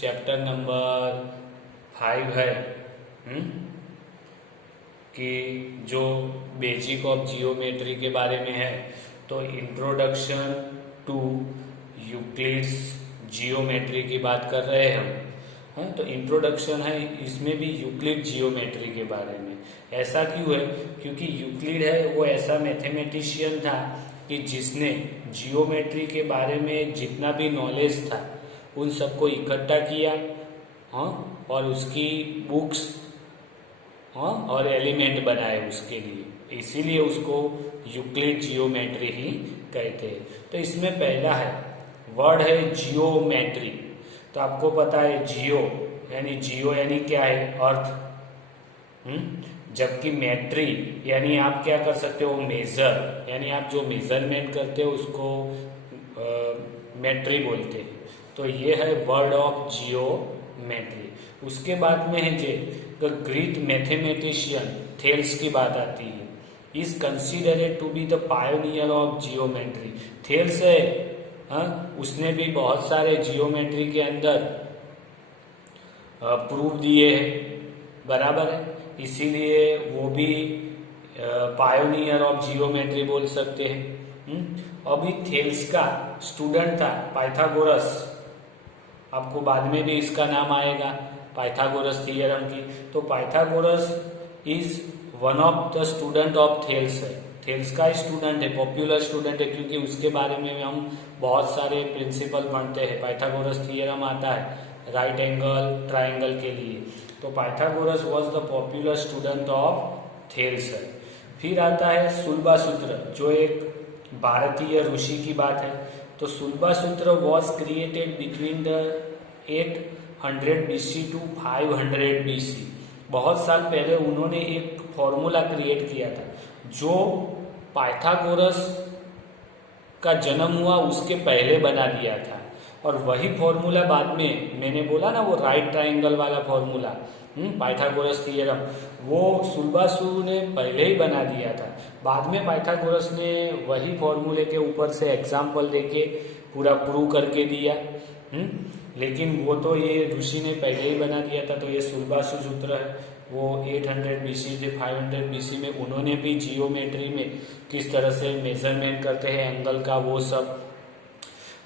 Chapter number 5 है कि जो बेसिक ऑफ जियोमेट्री के बारे में है। तो इंट्रोडक्शन टू यूक्लिड्स जियोमेट्री की बात कर रहे हैं हम। तो इंट्रोडक्शन है, इसमें भी यूक्लिड जियोमेट्री के बारे में। ऐसा क्यों है? क्योंकि यूक्लिड है वो ऐसा मैथमेटिशियन था कि जिसने जियोमेट्री के बारे में जितना भी नॉलेज था उन सबको इकट्ठा किया और उसकी बुक्स और एलिमेंट बनाए उसके लिए, इसीलिए उसको यूक्लिड जियोमेट्री ही कहते हैं। तो इसमें पहला है वर्ड है जियोमेट्री। तो आपको पता है जियो यानी क्या है? अर्थ। जबकि मेट्री यानी आप क्या कर सकते हो? मेजर, यानी आप जो मेजरमेंट करते हो उसको मेट्री बोलते हैं। तो ये है वर्ड ऑफ जियोमेट्री। उसके बाद में है द ग्रीक मैथमेटिशियन थेल्स की बात आती है। Is considered to be the pioneer of geometry. Thales है, उसने भी बहुत सारे जियोमेट्री के अंदर प्रूफ दिए हैं, बराबर है, इसीलिए वो भी पायोनियर ऑफ जियोमेट्री बोल सकते हैं। अभी थेल्स का स्टूडेंट था पाइथागोरस, आपको बाद में भी इसका नाम आएगा, पाइथागोरस थियरम की। तो Pythagoras is one of the student of Thales है। थेल्स का स्टूडेंट है, पॉपुलर स्टूडेंट है, क्योंकि उसके बारे में हम बहुत सारे प्रिंसिपल पढ़ते हैं। पाइथागोरस थियरम आता है राइट एंगल ट्राइंगल के लिए। तो Pythagoras was the popular student of Thales है। फिर आता है सुलभा सूत्र, जो एक भारतीय ऋषि की बात है। तो Sulabha Sutra was created between the 800 BC to 500 BC। बहुत साल पहले उन्होंने एक फॉर्मूला क्रिएट किया था। जो पाइथागोरस का जन्म हुआ उसके पहले बना दिया था, और वही फॉर्मूला बाद में, मैंने बोला ना वो राइट ट्राइंगल वाला फॉर्मूला, पाइथागोरस थियरम, वो सुलभासु ने पहले ही बना दिया था। बाद में पाइथागोरस ने वही फॉर्मूले के ऊपर से एग्जाम्पल देके पूरा प्रूव करके दिया। लेकिन वो तो ये ऋषि ने पहले ही बना दिया था। तो ये सुलभासु सूत्र है, वो 800 BC से 500 BC में उन्होंने भी जियोमेट्री में किस तरह से मेजरमेंट करते हैं एंगल का, वो सब।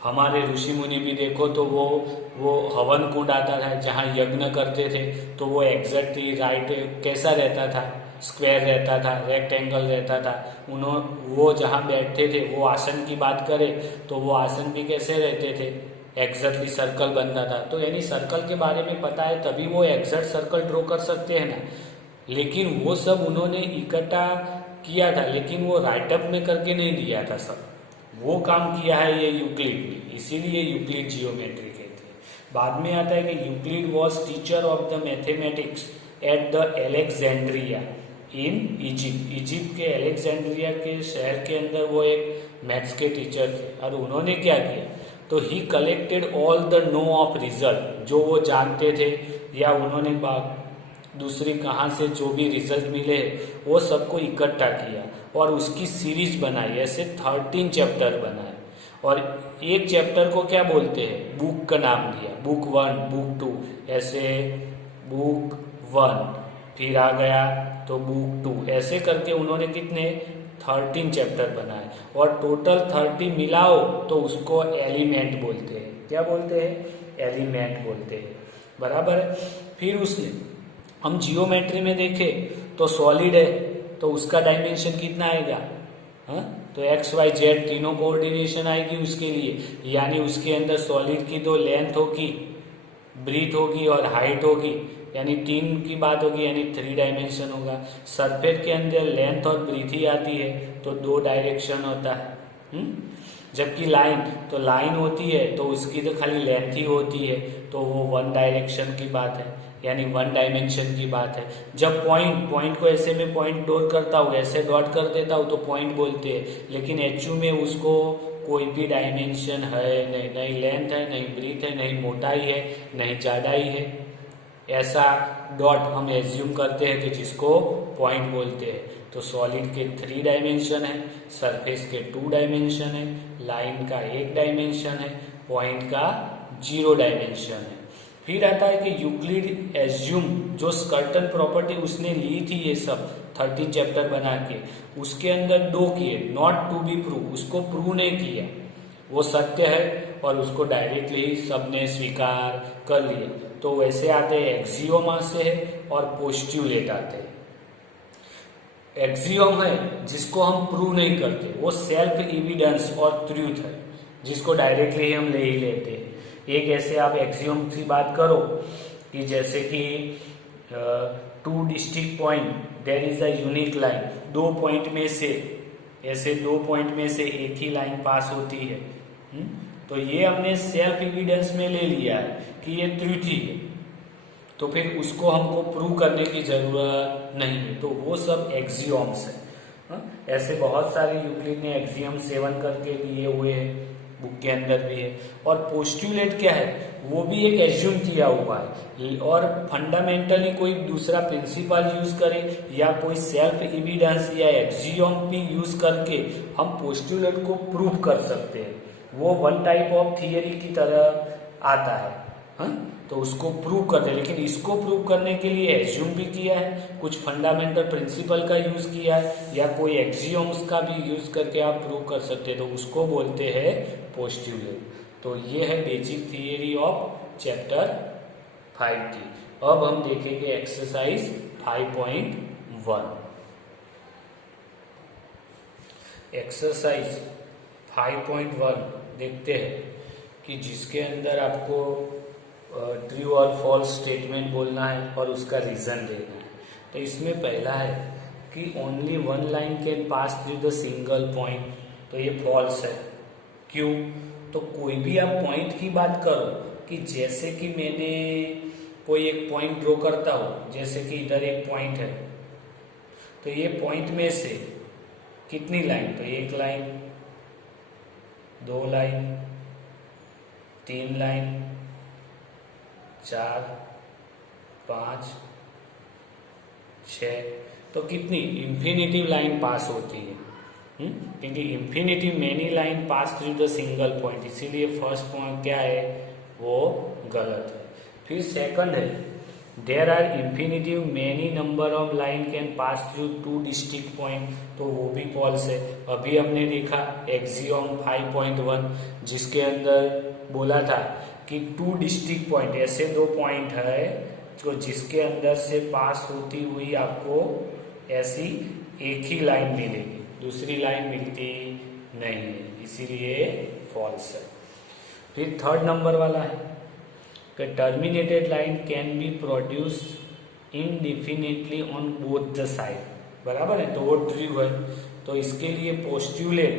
हमारे ऋषि मुनि भी देखो तो वो हवन कुंड आता था जहाँ यज्ञ करते थे, तो वो एग्जैक्टली राइट कैसा रहता था? स्क्वायर रहता था, रेक्टेंगल रहता था। वो जहाँ बैठते थे, वो आसन की बात करें तो वो आसन भी कैसे रहते थे? एग्जैक्टली सर्कल बनता था। तो यानी सर्कल के बारे में पता है तभी वो एग्जैक्ट सर्कल ड्रॉ कर सकते हैं ना। लेकिन वो सब उन्होंने इकट्ठा किया था, लेकिन वो राइटअप में करके नहीं दिया था सब। वो काम किया है ये यूक्लिड ने, इसीलिए यूक्लिड जियोमेट्री कहते हैं। बाद में आता है कि Euclid was teacher of the mathematics at the Alexandria in Egypt. Egypt के एलेक्जेंड्रिया के शहर के अंदर वो एक मैथ्स के टीचर थे। और उन्होंने क्या किया? तो he collected all the known of result, जो वो जानते थे या उन्होंने दूसरी कहाँ से जो भी रिजल्ट मिले वो सबको इकट्ठा किया और उसकी सीरीज बनाई। ऐसे 13 चैप्टर बनाए, और एक चैप्टर को क्या बोलते हैं? बुक का नाम दिया। बुक 1, बुक 2, ऐसे बुक 1, फिर आ गया तो बुक 2, ऐसे करके उन्होंने कितने 13 चैप्टर बनाए। और टोटल 30 मिलाओ तो उसको एलिमेंट बोलते हैं। क्या बोलते हैं? एलिमेंट बोलते हैं, बराबर है। फिर उसने हम जियोमेट्री में देखें तो सॉलिड है, तो उसका डायमेंशन कितना आएगा? तो एक्स वाई जेड तीनों कोऑर्डिनेशन आएगी उसके लिए, यानी उसके अंदर सॉलिड की तो लेंथ होगी, ब्रीथ होगी और हाइट होगी, यानी 3 की बात होगी, यानी 3 डायमेंशन होगा। सरफेस के अंदर लेंथ और ब्रीथ ही आती है तो 2 डायरेक्शन होता है। जबकि लाइन होती है तो उसकी तो खाली लेंथ ही होती है, तो वो 1 डायरेक्शन की बात है, यानी 1 डायमेंशन की बात है। जब पॉइंट को ऐसे में पॉइंट डॉट करता हूँ, ऐसे डॉट कर देता हूँ तो पॉइंट बोलते हैं। लेकिन एचयू में उसको कोई भी डायमेंशन है नहीं लेंथ है, नहीं ब्रीथ है, नहीं मोटाई है, नहीं चौड़ाई है। ऐसा डॉट हम एज्यूम करते हैं कि जिसको पॉइंट बोलते हैं। तो सॉलिड के 3 डायमेंशन है, सरफेस के 2 डायमेंशन है, लाइन का 1 डायमेंशन है, पॉइंट का 0 डायमेंशन है। फिर आता है कि यूक्लिड एज्यूम, जो स्कर्टन प्रॉपर्टी उसने ली थी ये सब 13 चैप्टर बना के, उसके अंदर 2 किए, नॉट टू बी प्रूव, उसको प्रूव नहीं किया, वो सत्य है और उसको डायरेक्टली सबने स्वीकार कर लिया। तो वैसे आते हैं एक्सियोमा से और पोस्ट्यूलेट आते हैं। एक्सियोम है जिसको हम प्रूव नहीं करते, वो सेल्फ एविडेंस और ट्रूथ है जिसको डायरेक्टली हम ले ही लेते हैं। एक ऐसे आप एक्सियोम की बात करो कि जैसे कि 2 distinct point there is a unique line, 2 point में से, ऐसे 2 पॉइंट में से एक ही लाइन पास होती है। तो ये हमने सेल्फ एविडेंस में ले लिया है कि ये ट्रूथ ही है, तो फिर उसको हमको प्रूव करने की जरूरत नहीं है, तो वो सब एक्सियोम्स है। ऐसे बहुत सारे यूक्लिड ने एक्सियम 7 करके दिए हुए हैं, बुक के अंदर भी है। और पोस्ट्यूलेट क्या है, वो भी एक एज्यूम किया हुआ है, और फंडामेंटली कोई दूसरा प्रिंसिपल यूज करे या कोई सेल्फ एविडेंस या एक्सियोम भी यूज करके हम पोस्ट्यूलेट को प्रूव कर सकते हैं। वो वन टाइप ऑफ थियरी की तरह आता है, तो उसको प्रूव करते हैं। लेकिन इसको प्रूव करने के लिए एज्यूम भी किया है, कुछ फंडामेंटल प्रिंसिपल का यूज किया है, या कोई एक्सियोम्स का भी यूज करके आप प्रूव कर सकते हैं, तो उसको बोलते हैं पोस्ट्यूलेट। तो ये है बेसिक थियरी ऑफ चैप्टर 5 की। अब हम देखेंगे एक्सरसाइज 5.1। एक्सरसाइज 5.1 देखते हैं कि जिसके अंदर आपको ट्रू और फॉल्स स्टेटमेंट बोलना है और उसका रीजन देना है। तो इसमें पहला है कि only one line can pass through the single point, तो ये फॉल्स है। क्यों? तो कोई भी आप पॉइंट की बात करो कि जैसे कि मैंने कोई एक पॉइंट ड्रॉ करता हूँ, जैसे कि इधर एक पॉइंट है, तो ये पॉइंट में से कितनी लाइन, तो 1 लाइन, 2 लाइन, 3 लाइन, 4, 5, 6, तो कितनी इंफिनिटिव लाइन पास होती है। क्योंकि infinitely many line pass through the single point, इसीलिए फर्स्ट पॉइंट क्या है, वो गलत है। फिर सेकंड है there are infinitely many number of line can pass through 2 distinct point, तो वो भी फॉल्स है। अभी हमने देखा एक्सियोम 5.1 जिसके अंदर बोला था कि 2 डिस्टिंक्ट पॉइंट, ऐसे 2 पॉइंट है जो जिसके अंदर से पास होती हुई आपको ऐसी एक ही लाइन मिलेगी, दूसरी लाइन मिलती नहीं है, इसीलिए फॉल्स है। फिर थर्ड नंबर वाला है कि terminated line can be produce indefinitely on both the side, बराबर है, तो वो ट्रू है। तो इसके लिए पोस्ट्यूलेट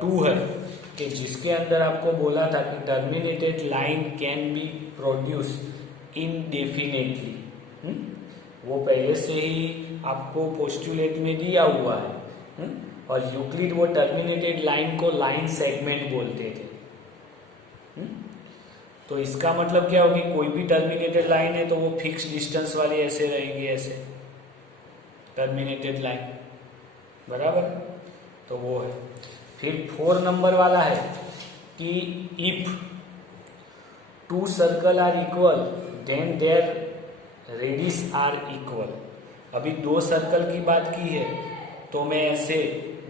2 है कि जिसके अंदर आपको बोला था कि terminated line can be produce indefinitely, वो पहले से ही आपको पोस्ट्यूलेट में दिया हुआ है। और यूक्लिड वो टर्मिनेटेड लाइन को लाइन सेगमेंट बोलते थे। तो इसका मतलब क्या होगी, कोई भी टर्मिनेटेड लाइन है तो वो फिक्स डिस्टेंस वाली ऐसे रहेगी, ऐसे टर्मिनेटेड लाइन, बराबर, तो वो है। फिर 4 नंबर वाला है कि if 2 circle are equal then their radius are equal. अभी 2 सर्कल की बात की है, तो मैं ऐसे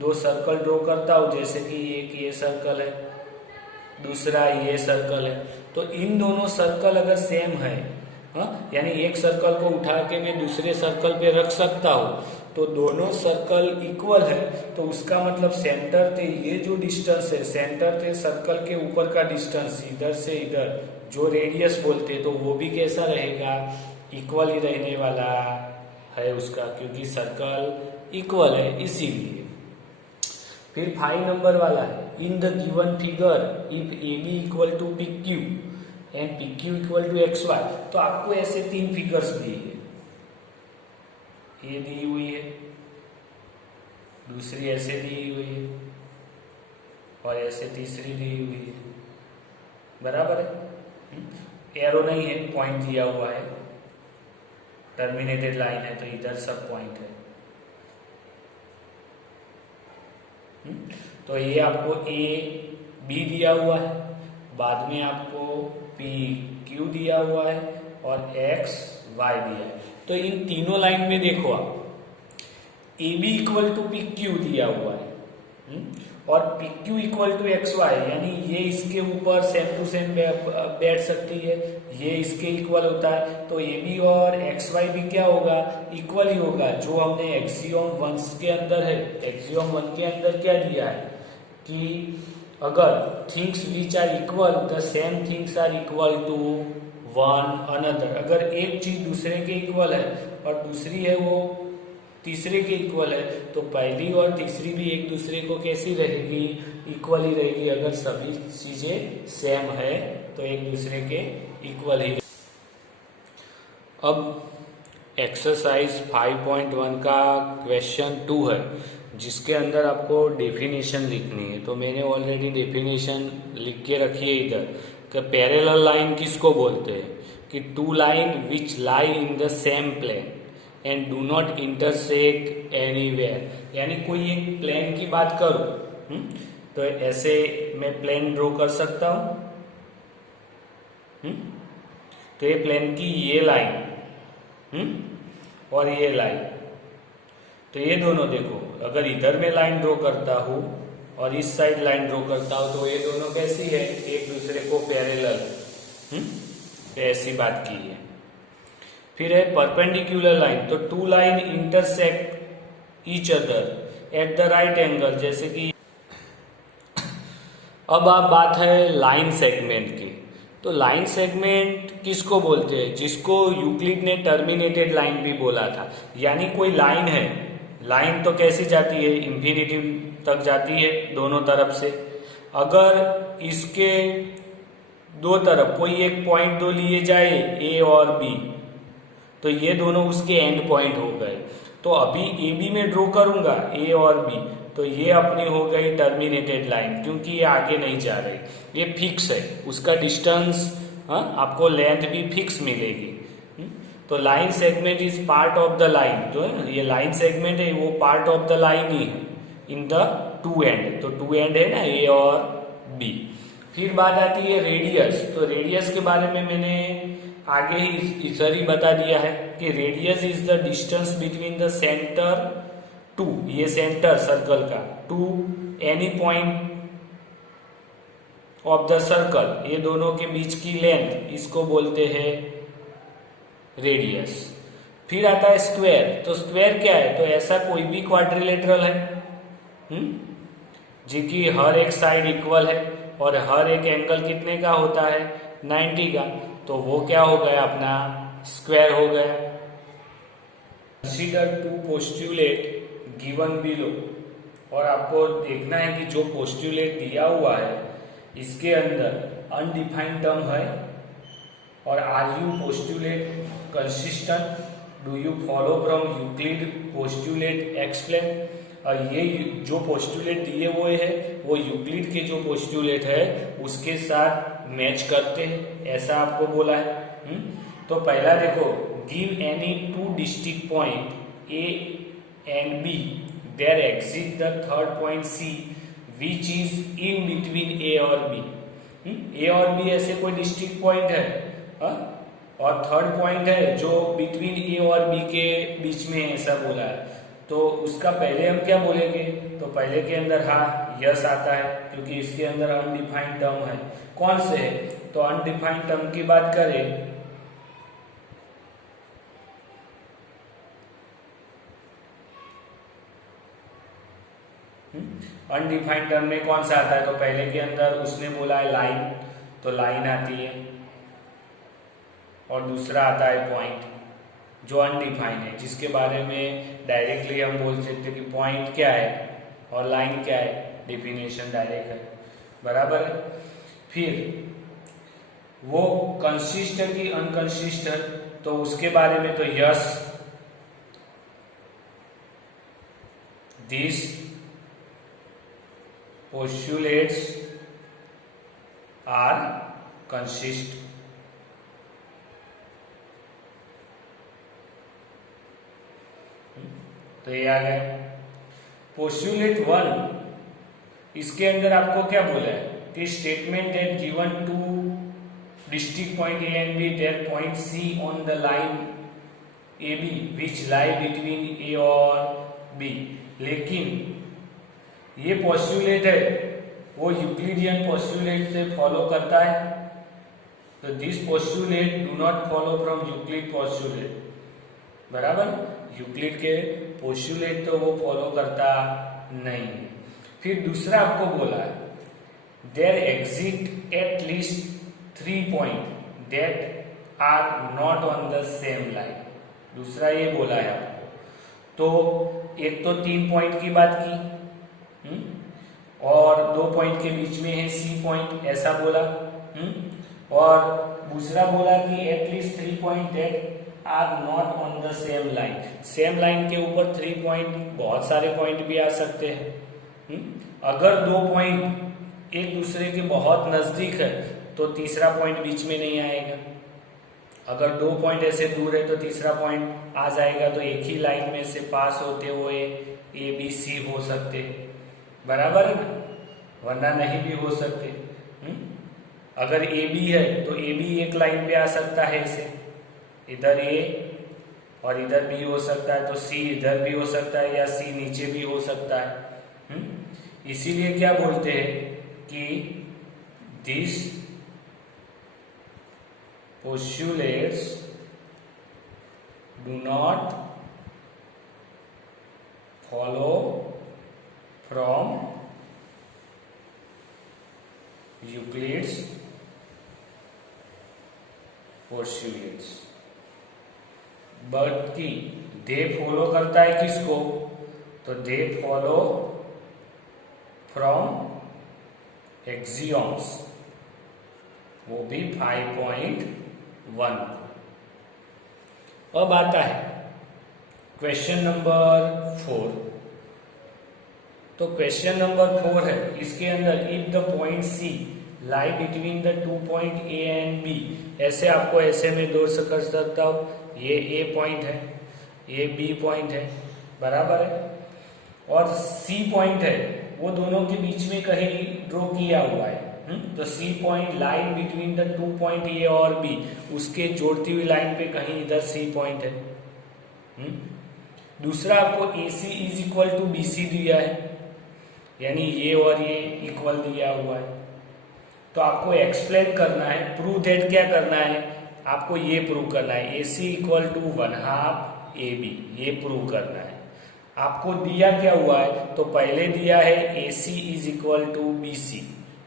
2 सर्कल ड्रॉ करता हूं, जैसे कि एक ये सर्कल है, दूसरा ये सर्कल है, तो इन दोनों सर्कल अगर सेम है, यानी एक सर्कल को उठा के मैं दूसरे सर्कल पे रख सकता हूँ, तो दोनों सर्कल इक्वल है, तो उसका मतलब सेंटर से ये जो डिस्टेंस है, सेंटर से सर्कल के ऊपर का डिस्टेंस इधर से इधर जो रेडियस बोलते हैं, तो वो भी कैसा रहेगा, इक्वल ही रहने वाला है उसका, क्योंकि सर्कल इक्वल है इसीलिए। फिर 5 नंबर वाला है in the given figure if a b equal to p q and p q equal to x y. तो आपको ऐसे 3 फिगर्स दिए है, ये दी हुई है, दूसरी ऐसे दी हुई है और ऐसे तीसरी दी हुई है, बराबर है। एरो नहीं है, पॉइंट दिया हुआ है, टर्मिनेटेड लाइन है, तो इधर सब पॉइंट है। तो ये आपको ए बी दिया हुआ है, बाद में आपको P पी क्यू दिया हुआ है और एक्स वाई दिया है। तो इन तीनों लाइन में देखो आप, a b equal to p q दिया हुआ है और p q equal to x y, यानी ये इसके ऊपर सेम टू सेम बैठ सकती है, ये इसके इक्वल होता है। तो ए बी और एक्स वाई भी क्या होगा, इक्वल ही होगा। जो हमने एक्सियोम 1 के अंदर है, एक्सियोम 1 के अंदर क्या दिया है कि अगर things which are equal the same things are equal to one another, अगर एक चीज दूसरे के इक्वल है और दूसरी है वो तीसरे के इक्वल है, तो पहली और तीसरी भी एक दूसरे को कैसी रहेगी, इक्वल ही रहेगी। अगर सभी चीजें सेम है तो एक दूसरे के इक्वल ही। अब एक्सरसाइज 5.1 का क्वेश्चन 2 है, जिसके अंदर आपको डेफिनेशन लिखनी है। तो मैंने ऑलरेडी डेफिनेशन लिख के रखी है इधर कि पैरेलल लाइन किसको बोलते हैं, कि two line which lie in the same plane and do not intersect anywhere. यानी कोई एक प्लेन की बात करूं तो ऐसे मैं प्लेन ड्रॉ कर सकता हूं। तो ये प्लेन की ये लाइन और ये लाइन, तो ये दोनों देखो, अगर इधर मैं लाइन ड्रॉ करता हूं और इस साइड लाइन ड्रॉ करता हूं तो ये दोनों कैसी है, एक दूसरे को पैरेलल। तो ऐसी बात की है। फिर है परपेंडिकुलर लाइन, तो two line intersect each other at the right angle. जैसे कि अब आप बात है लाइन सेगमेंट की। तो लाइन सेगमेंट किसको बोलते हैं, जिसको यूक्लिड ने टर्मिनेटेड लाइन भी बोला था। यानी कोई लाइन है, लाइन तो कैसी जाती है, इंफिनिटी तक जाती है दोनों तरफ से। अगर इसके दो तरफ कोई एक पॉइंट दो लिए जाए ए और बी, तो ये दोनों उसके एंड पॉइंट हो गए। तो अभी ए बी में ड्रॉ करूंगा ए और बी, तो ये अपनी हो गई टर्मिनेटेड लाइन, क्योंकि ये आगे नहीं जा रही, ये फिक्स है, उसका डिस्टेंस आपको लेंथ भी फिक्स मिलेगी। तो line segment is part of the line, जो है ना ये लाइन सेगमेंट है वो पार्ट ऑफ द लाइन ही है इन द टू एंड। तो टू एंड है ना ए और बी। फिर बात आती है रेडियस। तो रेडियस के बारे में मैंने आगे ही इधर ही बता दिया है कि radius is the distance between the centre to, ये सेंटर सर्कल का, to any point of the circle, ये दोनों के बीच की लेंथ, इसको बोलते हैं रेडियस। फिर आता है स्क्वायर। तो स्क्वायर क्या है, तो ऐसा कोई भी क्वाड्रिलेटरल है जिसकी हर एक साइड इक्वल है और हर एक एंगल कितने का होता है, 90 का, तो वो क्या हो गया, अपना स्क्वायर हो गया। Consider two postulate given below, और आपको देखना है कि जो पोस्टुलेट दिया हुआ है इसके अंदर अनडिफाइंड टर्म है, और are you postulate consistent, do you follow from Euclid postulate explain. और ये जो पोस्टुलेट दिए हुए है वो यूक्लिड के जो पोस्टुलेट है उसके साथ मैच करते हैं, ऐसा आपको बोला है। तो पहला देखो, give any two distinct point A and B, there exist the third point C which is in between A और बी। ए और बी ऐसे कोई डिस्टिंक्ट पॉइंट है और थर्ड पॉइंट है जो बिटवीन ए और बी के बीच में है, ऐसा बोला है। तो उसका पहले हम क्या बोलेंगे, तो पहले के अंदर हाँ यस आता है, क्योंकि इसके अंदर अनडिफाइंड टर्म है। कौन से है, तो अनडिफाइंड टर्म की बात करें अनडिफाइंड टर्म में कौन सा आता है, तो पहले के अंदर उसने बोला है लाइन, तो लाइन आती है, और दूसरा आता है पॉइंट जो अनडिफाइंड है, जिसके बारे में डायरेक्टली हम बोल सकते हैं कि पॉइंट क्या है और लाइन क्या है, डिफिनेशन डायरेक्ट है, बराबर है। फिर वो कंसिस्ट है कि अनकंसिस्ट है, तो उसके बारे में तो yes, this postulates are consist। तो ये आ गया पोस्टुलेट 1। इसके अंदर आपको क्या बोला है कि statement that given two distinct point A and B, there point C on the line AB which lie between A और B. लेकिन ये पोस्टुलेट है वो यूक्लिडियन पोस्टुलेट से फॉलो करता है, तो this postulate do not follow from Euclid postulate. बराबर, यूक्लिड के पोस्टुलेट तो वो फॉलो करता नहीं है. फिर दूसरा आपको बोला है there exist at least 3 point that are not on the same line. दूसरा ये बोला है आपको. तो एक तो 3 पॉइंट की बात की, और 2 पॉइंट के बीच में है C पॉइंट, ऐसा बोला. और दूसरा बोला कि at least 3 point that are not on the same line. Same line के ऊपर 3 पॉइंट, बहुत सारे पॉइंट भी आ सकते हैं. अगर 2 पॉइंट एक दूसरे के बहुत नजदीक है तो तीसरा पॉइंट बीच में नहीं आएगा. अगर 2 पॉइंट ऐसे दूर है तो तीसरा पॉइंट आ जाएगा. तो एक ही लाइन में से पास होते हुए ए बी सी हो सकते हैं. बराबर है ना, वरना नहीं भी हो सकते. अगर ए बी है तो ए बी एक लाइन पे आ सकता है ऐसे, इधर ए और इधर बी हो सकता है, तो सी इधर भी हो सकता है या सी नीचे भी हो सकता है. इसीलिए क्या बोलते हैं कि this postulates do not follow from Euclid's postulates, but कि दे फॉलो करता है किसको, तो दे फॉलो फ्रॉम एक्सियोम्स, वो भी 5.1. अब आता है क्वेश्चन नंबर 4. तो क्वेश्चन नंबर 4 है, इसके अंदर if the point C lie between the 2 point A and B, ऐसे आपको ऐसे में दो कर सकता हूं. ये A पॉइंट है, ये B पॉइंट है. बराबर है. और C पॉइंट है, वो दोनों के बीच में कहीं ड्रॉ किया हुआ है. तो C point line between the 2 point A और B, उसके जोड़ती हुई लाइन पे कहीं इधर C पॉइंट है. दूसरा आपको AC is equal to BC दिया है, यानी ये और ये इक्वल दिया हुआ है. तो आपको एक्सप्लेन करना है, प्रूव दैट. क्या करना है आपको, ये प्रूव करना है AC इक्वल टू 1/2 AB, ये प्रूव करना है. आपको दिया क्या हुआ है, तो पहले दिया है AC is equal to BC,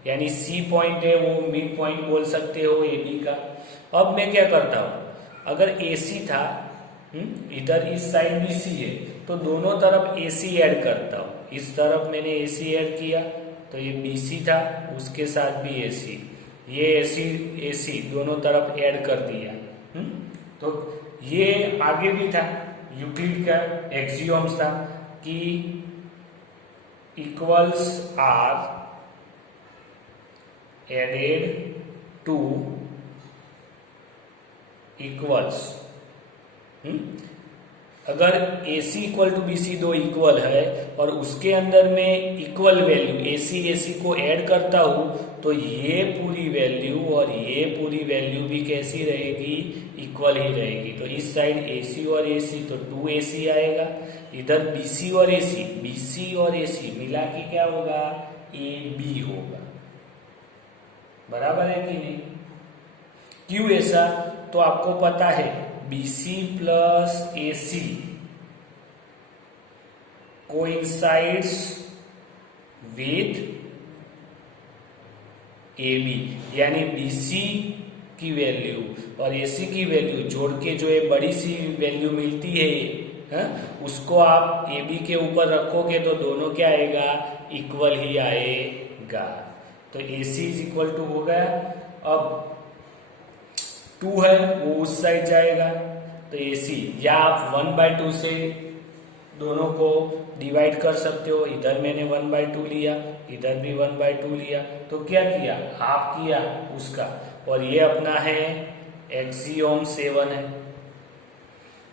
यानी C पॉइंट है वो मिड पॉइंट बोल सकते हो AB का. अब मैं क्या करता हूं, अगर AC था, इधर इस साइड BC है, तो दोनों तरफ AC ऐड करता हूं. इस तरफ मैंने AC ऐड किया तो ये BC था, उसके साथ भी AC, ये AC दोनों तरफ ऐड कर दिया. तो ये आगे भी था, यूक्लिड का एक्सियोम्स था कि equals are added to equals. अगर AC इक्वल टू BC दो इक्वल है और उसके अंदर में इक्वल वैल्यू AC को ऐड करता हूं, तो ये पूरी वैल्यू और ये पूरी वैल्यू भी कैसी रहेगी, इक्वल ही रहेगी. तो इस साइड AC और AC तो 2AC आएगा, इधर BC और AC मिला के क्या होगा, AB होगा. बराबर है कि नहीं. क्यों ऐसा, तो आपको पता है BC plus AC coincides with AB, यानी BC की वैल्यू और AC की वैल्यू जोड़ के जो एक बड़ी सी वैल्यू मिलती है, उसको आप AB के ऊपर रखोगे तो दोनों क्या आएगा, इक्वल ही आएगा. तो AC इज इक्वल टू हो गया. अब 2 है वो उस साइड जाएगा, तो AC, या आप 1/2 से दोनों को डिवाइड कर सकते हो. इधर मैंने 1/2 लिया, इधर भी 1/2 लिया, तो क्या किया, हाफ किया उसका. और ये अपना है एक्सियोम 7 है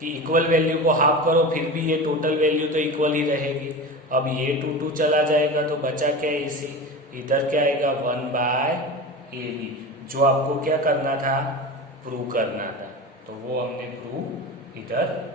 कि इक्वल वैल्यू को हाफ करो फिर भी ये टोटल वैल्यू तो इक्वल ही रहेगी. अब ये 2 चला जाएगा तो बचा क्या AC, इधर क्या आएगा 1/AB. जो आपको क्या करना था, प्रूव करना था, तो वो हमने प्रूव इधर